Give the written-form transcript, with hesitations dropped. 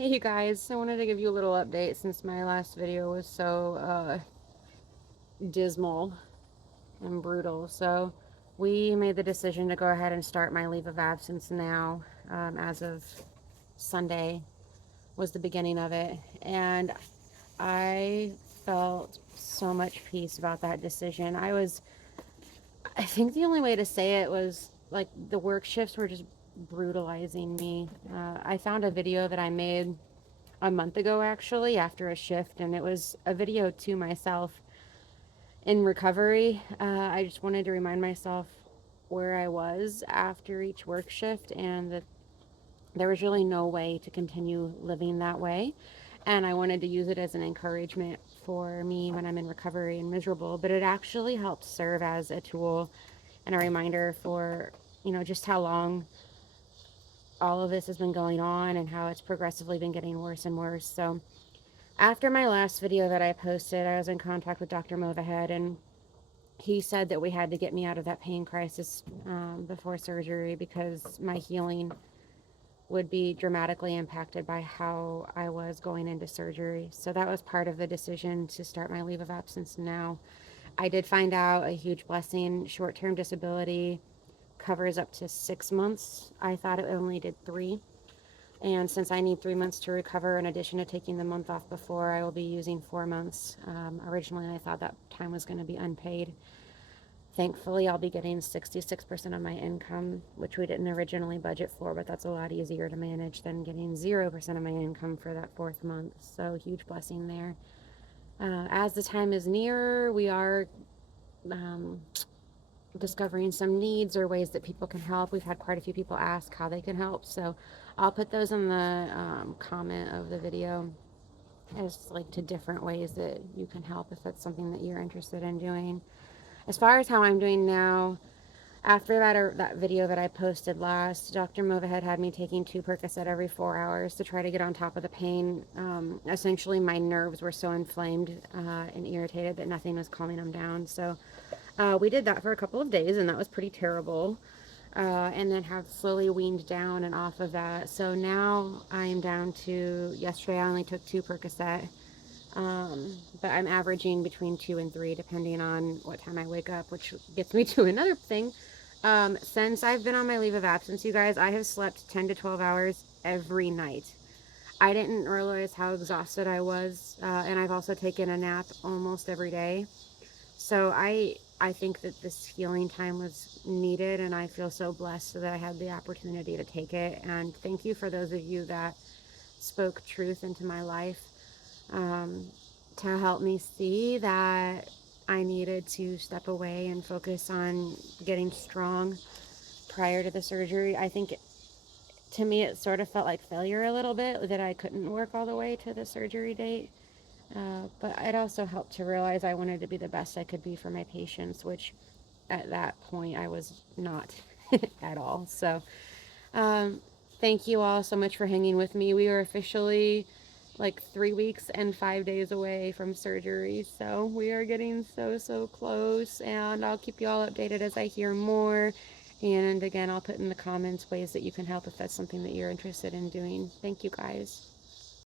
Hey you guys, I wanted to give you a little update since my last video was so dismal and brutal. So we made the decision to go ahead and start my leave of absence now. As of Sunday was the beginning of it, and I felt so much peace about that decision. I think the only way to say it was like the work shifts were just brutalizing me. I found a video that I made a month ago actually after a shift, and it was a video to myself in recovery. I just wanted to remind myself where I was after each work shift and that there was really no way to continue living that way, and I wanted to use it as an encouragement for me when I'm in recovery and miserable. But it actually helped serve as a tool and a reminder for, just how long all of this has been going on and how it's progressively been getting worse and worse. So after my last video that I posted, I was in contact with Dr. Movahead, and he said that we had to get me out of that pain crisis before surgery because my healing would be dramatically impacted by how I was going into surgery. So that was part of the decision to start my leave of absence now. I did find out a huge blessing. Short-term disability covers up to 6 months. I thought it only did 3. And since I need 3 months to recover, in addition to taking the month off before, I will be using 4 months. Originally, I thought that time was going to be unpaid. Thankfully, I'll be getting 66% of my income, which we didn't originally budget for, but that's a lot easier to manage than getting 0% of my income for that 4th month. So, huge blessing there. As the time is nearer, we are um, discovering some needs or ways that people can help. We've had quite a few people ask how they can help, so I'll put those in the comment of the video as like to different ways that you can help if that's something that you're interested in doing. As far as how I'm doing now, after that video that I posted last, Dr. Movahead had me taking 2 Percocet every 4 hours to try to get on top of the pain. Essentially, my nerves were so inflamed and irritated that nothing was calming them down. So we did that for a couple of days, and that was pretty terrible. And then have slowly weaned down and off of that. So now I'm down to, yesterday I only took 2 Percocet, but I'm averaging between 2 and 3 depending on what time I wake up, which gets me to another thing. Since I've been on my leave of absence, you guys, I have slept 10 to 12 hours every night. I didn't realize how exhausted I was, and I've also taken a nap almost every day. So I think that this healing time was needed, and I feel so blessed that I had the opportunity to take it. And thank you for those of you that spoke truth into my life, um, to help me see that I needed to step away and focus on getting strong prior to the surgery. I think to me it sort of felt like failure a little bit that I couldn't work all the way to the surgery date. But it also helped to realize I wanted to be the best I could be for my patients, which at that point I was not at all. So um, thank you all so much for hanging with me. We are officially like 3 weeks and 5 days away from surgery. So we are getting so close, and I'll keep you all updated as I hear more. And again, I'll put in the comments ways that you can help if that's something that you're interested in doing. Thank you guys.